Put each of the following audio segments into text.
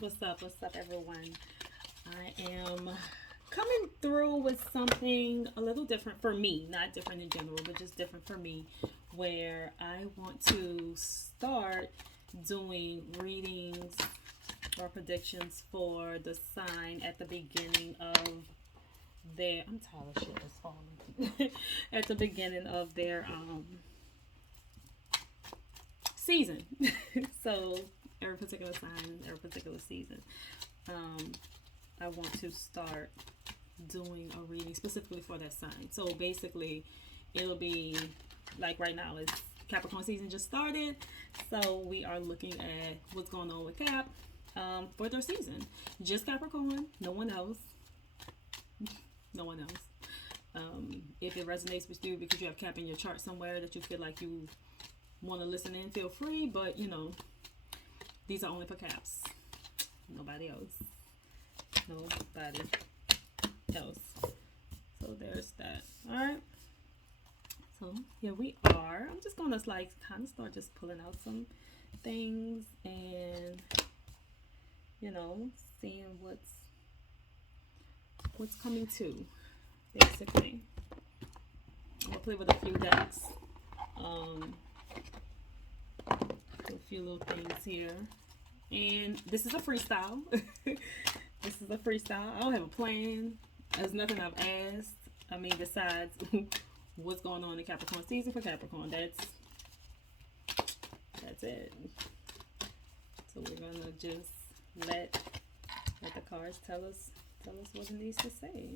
What's up, everyone? I am coming through with something a little different for me, not different in general, but just different for me, where I want to start doing readings or predictions for the sign at the beginning of their. I'm tired of shit that's falling. At the beginning of their season. So every particular sign, every particular season. Um, I want to start doing a reading specifically for that sign. So basically, it'll be like right now, it's Capricorn season just started. So we are looking at what's going on with Cap for their season. Just Capricorn, no one else. No one else. If it resonates with you because you have Cap in your chart somewhere that you feel like you want to listen in, feel free. But these are only for Caps. Nobody else. Nobody else. So there's that. Alright. So here we are. I'm just gonna kind of start just pulling out some things and seeing what's coming to, basically. I'm gonna play with a few decks. A few little things here. And this is a freestyle. This is a freestyle. I don't have a plan. There's nothing I've asked. I mean, besides what's going on in Capricorn season for Capricorn. That's it. So we're gonna just let the cards tell us what it needs to say.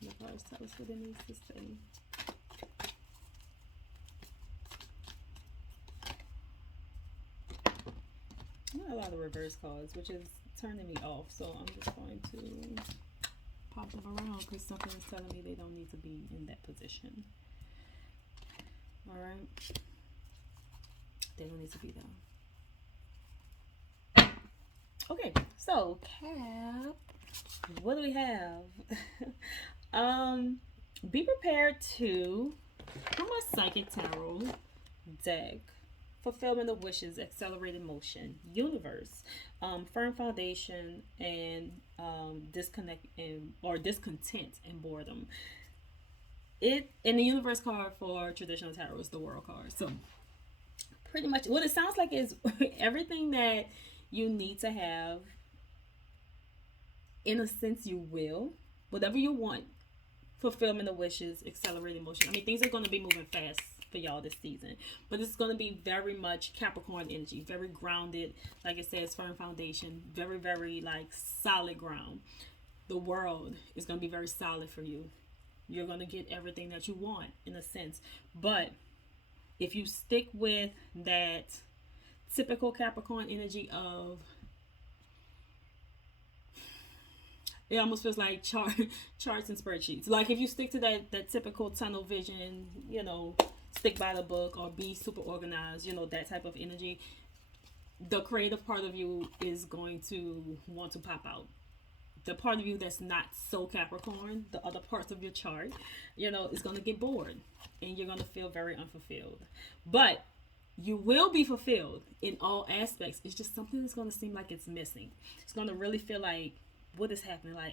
The cards tell us what it needs to say. Not a lot of reverse cards, which is turning me off. So I'm just going to pop them around because something is telling me they don't need to be in that position. Alright. They don't need to be there. Okay, so Cap, what do we have? Be prepared to, from my Psychic Tarot deck, fulfillment of wishes, accelerated motion, universe, firm foundation, and discontent and boredom. It in the universe card for traditional tarot is the world card. So pretty much what it sounds like is everything that you need to have. In a sense, you will whatever you want. Fulfillment of wishes, accelerated motion. I mean, things are going to be moving fast for y'all this season, but it's going to be very much Capricorn energy, very grounded, like it says, firm foundation, very, very like solid ground. The world is going to be very solid for you. You're going to get everything that you want in a sense, but if you stick with that typical Capricorn energy of, it almost feels like charts and spreadsheets. Like if you stick to that typical tunnel vision, stick by the book or be super organized, that type of energy, the creative part of you is going to want to pop out. The part of you that's not so Capricorn, the other parts of your chart, is going to get bored and you're going to feel very unfulfilled. But you will be fulfilled in all aspects. It's just something that's going to seem like it's missing. It's going to really feel like, what is happening? Like,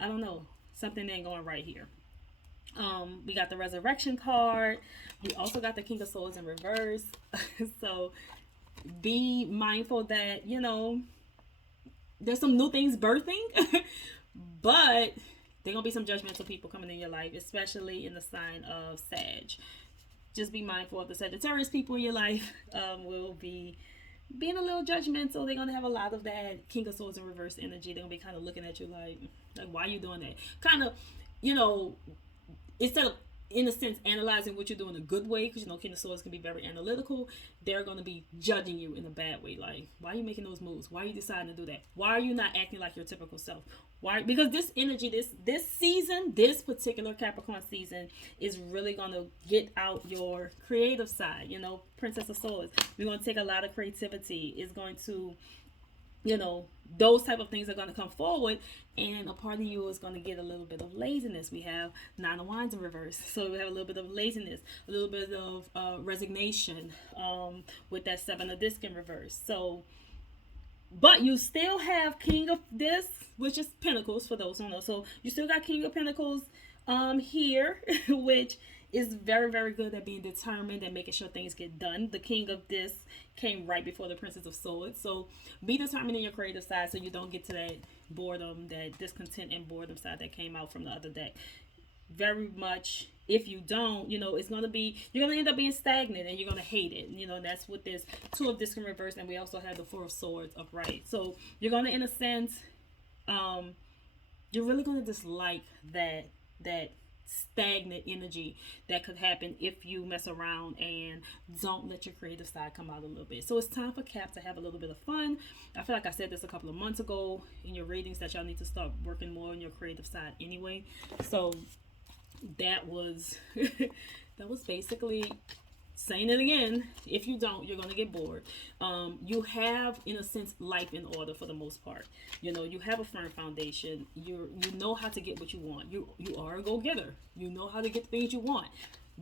I don't know. Something ain't going right here. We got the Resurrection card. We also got the King of Swords in reverse. So be mindful that, there's some new things birthing, but there gonna be some judgmental people coming in your life, especially in the sign of Sag. Just be mindful of the Sagittarius people in your life will be being a little judgmental. They're gonna have a lot of that King of Swords in reverse energy. They're gonna be kind of looking at you like why are you doing that? Kind of, instead of in a sense analyzing what you're doing in a good way, because King of Swords can be very analytical. They're gonna be judging you in a bad way. Like, why are you making those moves? Why are you deciding to do that? Why are you not acting like your typical self? Why? Because this energy, this season, this particular Capricorn season is really gonna get out your creative side. Princess of Swords. We're gonna take a lot of creativity. It's going to you know, those type of things are going to come forward, and a part of you is going to get a little bit of laziness. We have Nine of Wands in reverse, so we have a little bit of laziness, a little bit of resignation, with that Seven of Disc in reverse. So, but you still have King of Disc, which is Pentacles for those who don't know. So you still got King of Pentacles here, which is very, very good at being determined and making sure things get done. The King of Disc came right before the Princess of Swords. So be determined in your creative side so you don't get to that boredom, that discontent and boredom side that came out from the other deck. Very much, if you don't, you know, it's going to be, you're going to end up being stagnant and you're going to hate it. You know, that's what this Two of Disc in reverse, and we also have the Four of Swords upright. So you're going to, in a sense, you're really going to dislike that stagnant energy that could happen if you mess around and don't let your creative side come out a little bit. So it's time for Cap to have a little bit of fun. I feel like I said this a couple of months ago in your readings that y'all need to start working more on your creative side anyway. So that was that was basically saying it again. If you don't, you're going to get bored. You have, in a sense, life in order for the most part. You know, you have a firm foundation. You know how to get what you want. You are a go-getter. You know how to get the things you want.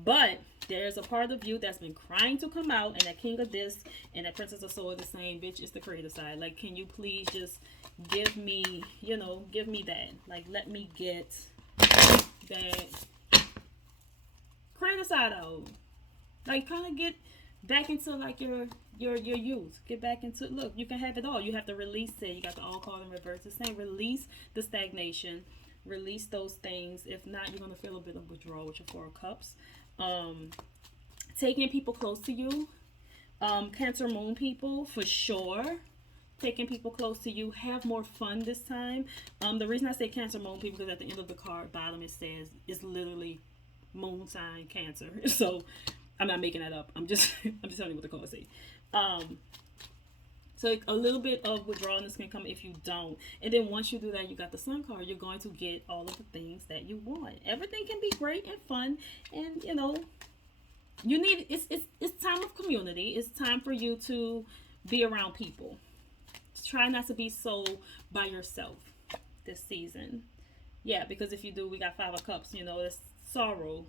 But there's a part of you that's been crying to come out, and that King of Disc and that Princess of Swords is saying, bitch, it's the creative side. Like, can you please just give me, you know, give me that. Like, let me get that creative side out. Like, kind of get back into like your youth. Get back into, look, you can have it all. You have to release it. You got the all card in reverse. It's saying release the stagnation, release those things. If not, you're gonna feel a bit of withdrawal with your Four of Cups. Taking people close to you. Cancer Moon people for sure. Taking people close to you. Have more fun this time. The reason I say Cancer Moon people because at the end of the card bottom it says it's literally moon sign Cancer. So I'm not making that up. I'm just telling you what the cards say. So a little bit of withdrawalness can come if you don't. And then once you do that, you got the Sun card. You're going to get all of the things that you want. Everything can be great and fun. And, you know, you need, it's time of community. It's time for you to be around people. Try not to be so by yourself this season. Yeah, because if you do, we got Five of Cups. You know, it's sorrow,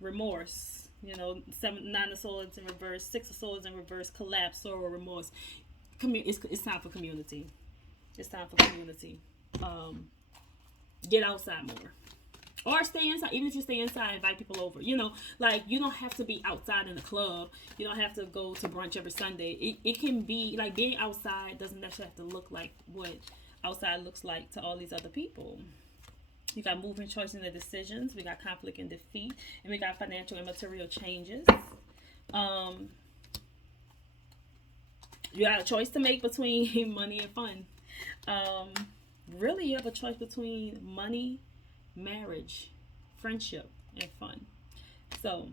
remorse. You know, Nine of Swords in reverse, Six of Swords in reverse, collapse, sorrow, remorse. It's time for community. It's time for community. Get outside more. Or stay inside. Even if you stay inside, invite people over. You know, like, you don't have to be outside in the club. You don't have to go to brunch every Sunday. It can be, like, being outside doesn't necessarily have to look like what outside looks like to all these other people. You got movement, choice, and the decisions. We got conflict and defeat. And we got financial and material changes. You got a choice to make between money and fun. Really, you have a choice between money, marriage, friendship, and fun. So,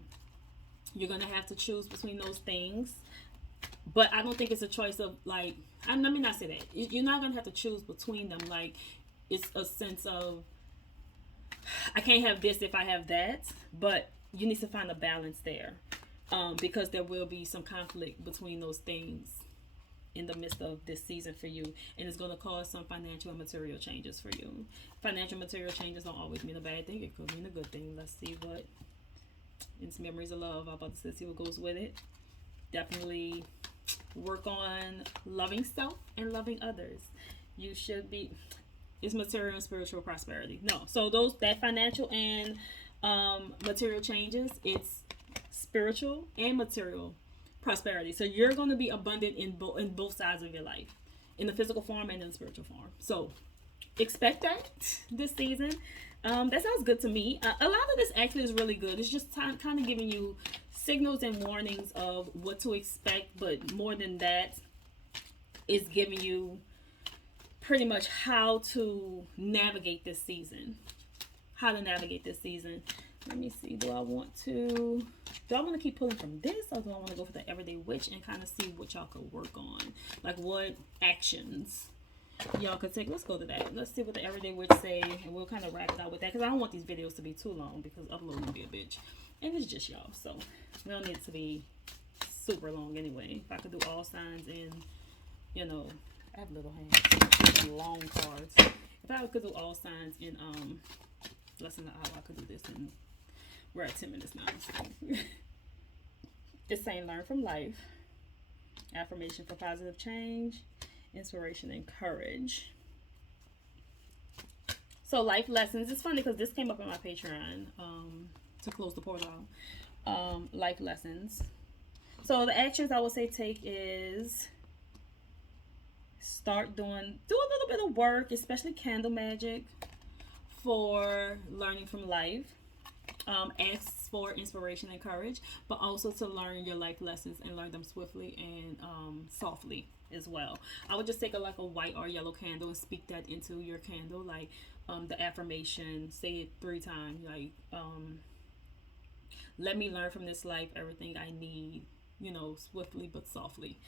you're going to have to choose between those things. But I don't think it's a choice of, like, let me not say that. You're not going to have to choose between them. Like, it's a sense of, I can't have this if I have that, but you need to find a balance there, because there will be some conflict between those things in the midst of this season for you, and it's going to cause some financial and material changes for you. Financial material changes don't always mean a bad thing. It could mean a good thing. Let's see what, it's Memories of Love. I'm about to see what goes with it. Definitely work on loving self and loving others. You should be, it's material and spiritual prosperity. No, so that financial and material changes, it's spiritual and material prosperity. So you're going to be abundant in both sides of your life, in the physical form and in the spiritual form. So expect that this season. That sounds good to me. A lot of this actually is really good. It's just kind of giving you signals and warnings of what to expect, but more than that, it's giving you pretty much how to navigate this season. Let me see. Do I want to keep pulling from this, or do I want to go for the Everyday Witch and kind of see what y'all could work on? Like, what actions y'all could take? Let's go to that. Let's see what the Everyday Witch say, and we'll kind of wrap it out with that, because I don't want these videos to be too long, because uploading will be a bitch. And it's just y'all, so we don't need it to be super long anyway. If I could do all signs in, you know, I have little hands. Long cards. If I could do all signs in less than an hour, I could do this in we're at 10 minutes now. So. It's saying learn from life. Affirmation for positive change. Inspiration and courage. So life lessons. It's funny because this came up on my Patreon to close the portal out. Life lessons. So the actions I would say take is do a little bit of work, especially candle magic, for learning from life. Ask for inspiration and courage, but also to learn your life lessons and learn them swiftly and softly as well. I would just take like a white or yellow candle and speak that into your candle, like the affirmation. Say it 3 times, like let me learn from this life everything I need, swiftly but softly.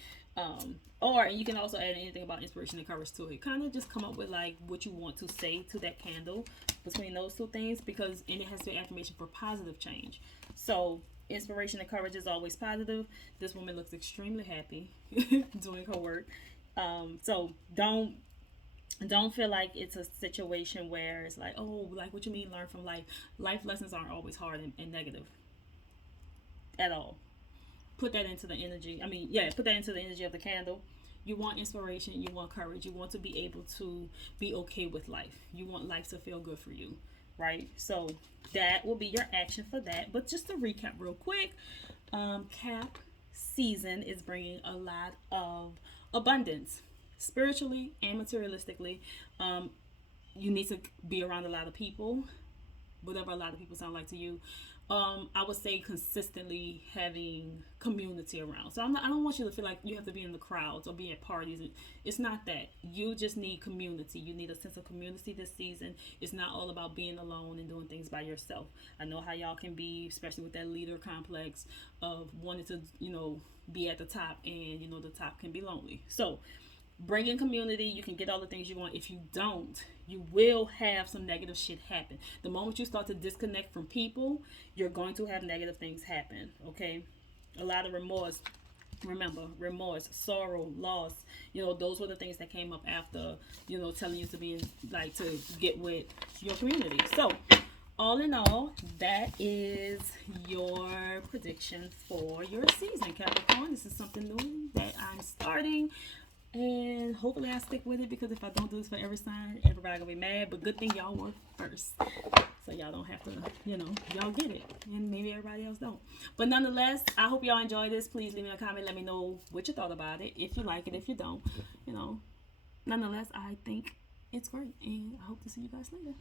Or you can also add anything about inspiration and courage to it. Kind of just come up with like what you want to say to that candle between those 2 things, and it has to be affirmation for positive change. So inspiration and courage is always positive. This woman looks extremely happy doing her work. So don't feel like it's a situation where it's like, oh, like what you mean learn from life. Life lessons aren't always hard and negative at all. Put that into the energy. Put that into the energy of the candle. You want inspiration, you want courage, you want to be able to be okay with life. You want life to feel good for you, right? So that will be your action for that. But just to recap real quick, Cap season is bringing a lot of abundance, spiritually and materialistically. You need to be around a lot of people, whatever a lot of people sound like to you. I would say consistently having community around. So I don't want you to feel like you have to be in the crowds or be at parties. It's not that. You just need community. You need a sense of community this season. It's not all about being alone and doing things by yourself. I know how y'all can be, especially with that leader complex of wanting to, be at the top, and the top can be lonely. So bring in community. You can get all the things you want. If you don't, you will have some negative shit happen. The moment you start to disconnect from people, you're going to have negative things happen. Okay, a lot of remorse. Remember, remorse, sorrow, loss. Those were the things that came up after telling you to be to get with your community. So all in all, that is your prediction for your season, Capricorn. This is something new that I'm starting. And hopefully I stick with it, because if I don't do this for every sign, everybody gonna be mad. But good thing y'all were first, so y'all don't have to, y'all get it, and maybe everybody else don't. But nonetheless, I hope y'all enjoy this. Please leave me a comment. Let me know what you thought about it. If you like it, if you don't, nonetheless, I think it's great, and I hope to see you guys later.